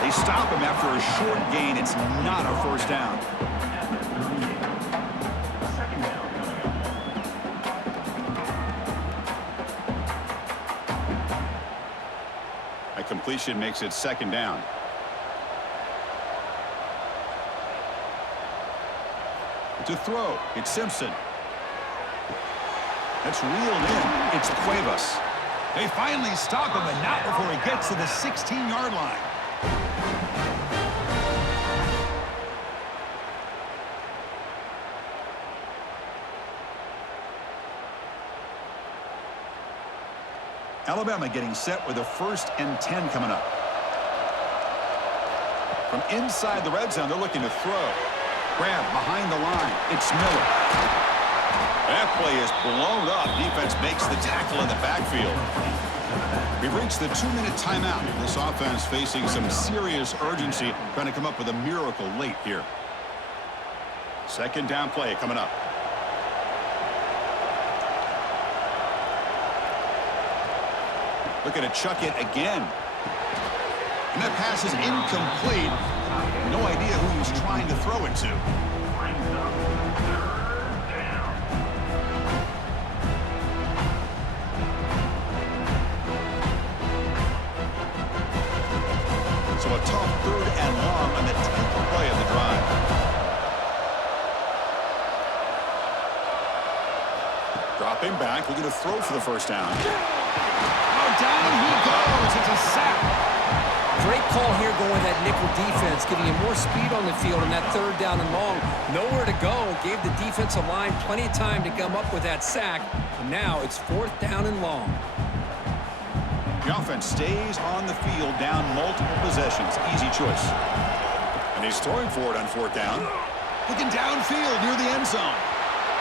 They stop him after a short gain. It's not a first down. A completion makes it second down. To throw, it's Simpson. That's reeled in. It's Cuevas. They finally stop him, and not before he gets to the 16-yard line. Alabama getting set with a 1st and 10 coming up. From inside the red zone, they're looking to throw. Grab behind the line. It's Miller. That play is blown up. Defense makes the tackle in the backfield. We've reached the 2-minute timeout. This offense facing some serious urgency, trying to come up with a miracle late here. Second down play coming up. Looking to chuck it again. And that pass is incomplete. No idea who he was trying to throw it to. So a tough 3rd and long on the 10th play of the drive. Dropping back, looking to throw for the first down. Down he goes. It's a sack. Great call here going with that nickel defense, giving him more speed on the field in that third down and long. Nowhere to go. Gave the defensive line plenty of time to come up with that sack. And now it's fourth down and long. The offense stays on the field down multiple possessions. Easy choice. And he's throwing for it on fourth down. Looking downfield near the end zone.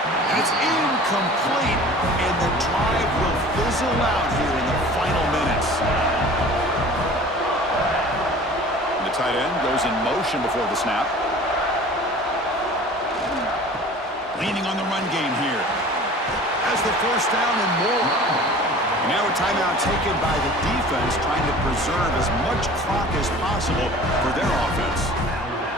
And it's incomplete. And the drive will fizzle out here in the final minutes. And the tight end goes in motion before the snap. Leaning on the run game here. Has the first down and more. And now a timeout taken by the defense, trying to preserve as much clock as possible for their offense.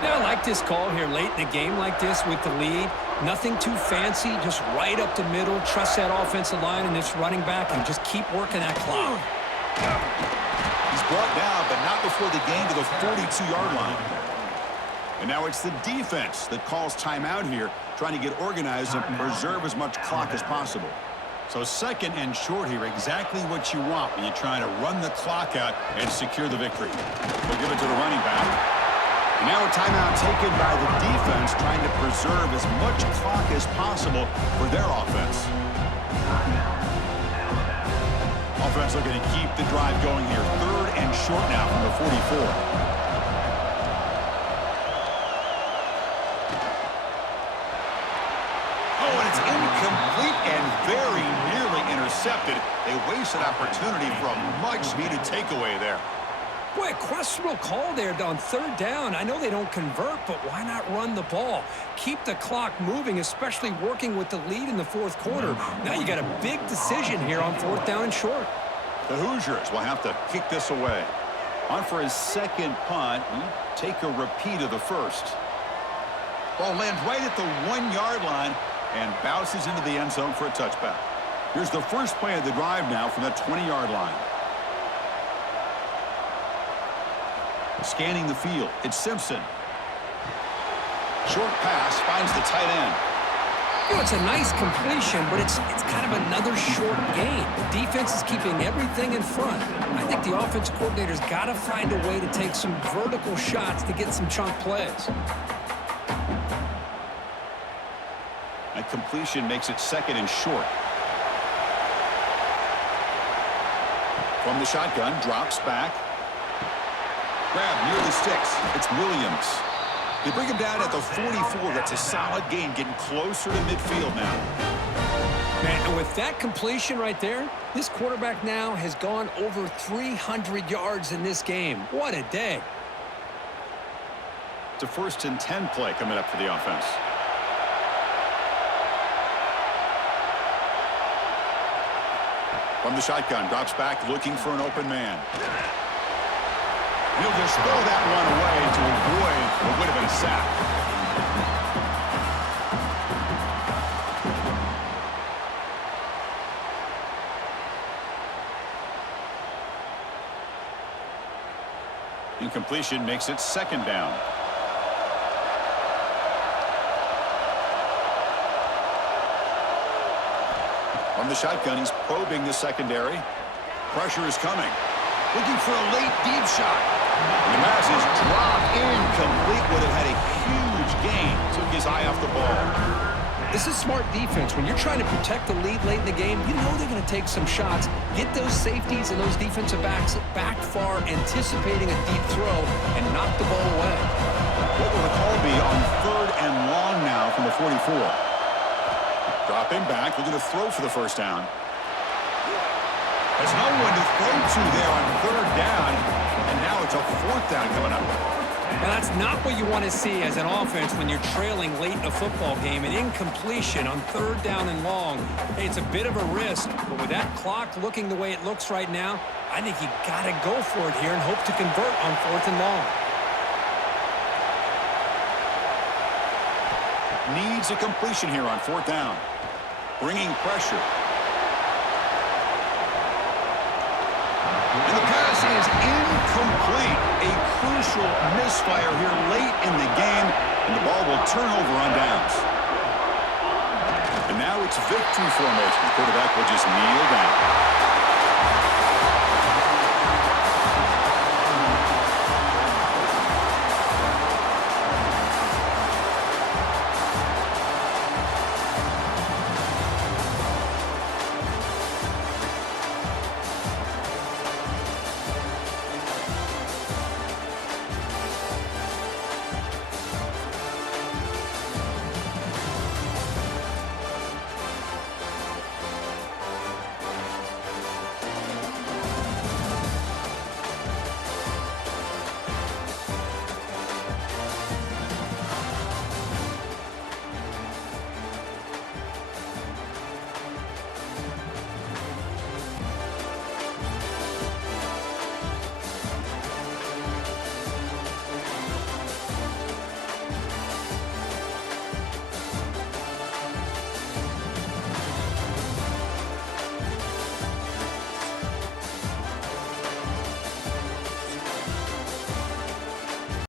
Yeah, I like this call here late in the game like this with the lead. Nothing too fancy, just right up the middle. Trust that offensive line and this running back and just keep working that clock. He's brought down, but not before the gain to the 42-yard line. And now it's the defense that calls timeout here, trying to get organized and preserve as much clock as possible. So second and short here, exactly what you want when you're trying to run the clock out and secure the victory. We'll give it to the running back. And now a timeout taken by the defense, trying to preserve as much clock as possible for their offense. Offense looking to keep the drive going here. Third and short now from the 44. Incomplete and very nearly intercepted. A wasted opportunity for a much-needed takeaway there. Boy, a questionable call there on third down. I know they don't convert, but why not run the ball? Keep the clock moving, especially working with the lead in the fourth quarter. Now you got a big decision here on fourth down and short. The Hoosiers will have to kick this away. On for his second punt. Take a repeat of the first. Ball lands right at the 1-yard line and bounces into the end zone for a touchback. Here's the first play of the drive now from the 20-yard line. Scanning the field, it's Simpson. Short pass finds the tight end. You know, it's a nice completion, but it's kind of another short game. The defense is keeping everything in front. I think the offensive coordinator's got to find a way to take some vertical shots to get some chunk plays. That completion makes it second and short. From the shotgun, drops back. Grab near the sticks. It's Williams. They bring him down at the 44. That's a solid gain, getting closer to midfield now. Man, and with that completion right there, this quarterback now has gone over 300 yards in this game. What a day. It's a 1st and 10 play coming up for the offense. From the shotgun, drops back, looking for an open man. He'll just throw that one away to avoid what would have been a sack. Incompletion makes it second down. From the shotgun, he's probing the secondary. Pressure is coming. Looking for a late deep shot. And the pass is dropped incomplete. Would have had a huge gain. Took his eye off the ball. This is smart defense. When you're trying to protect the lead late in the game, you know they're going to take some shots. Get those safeties and those defensive backs back far, anticipating a deep throw, and knock the ball away. What will the call be on third and long now from the 44? Dropping back, looking to throw for the first down. There's no one to throw to there on third down, and now it's a fourth down coming up. Now, that's not what you want to see as an offense when you're trailing late in a football game. An incompletion on third down and long. Hey, it's a bit of a risk, but with that clock looking the way it looks right now, I think you got to go for it here and hope to convert on fourth and long. Needs a completion here on fourth down. Bringing pressure. And the pass is incomplete. A crucial misfire here late in the game, and the ball will turn over on downs. And now it's victory formation. The quarterback will just kneel down.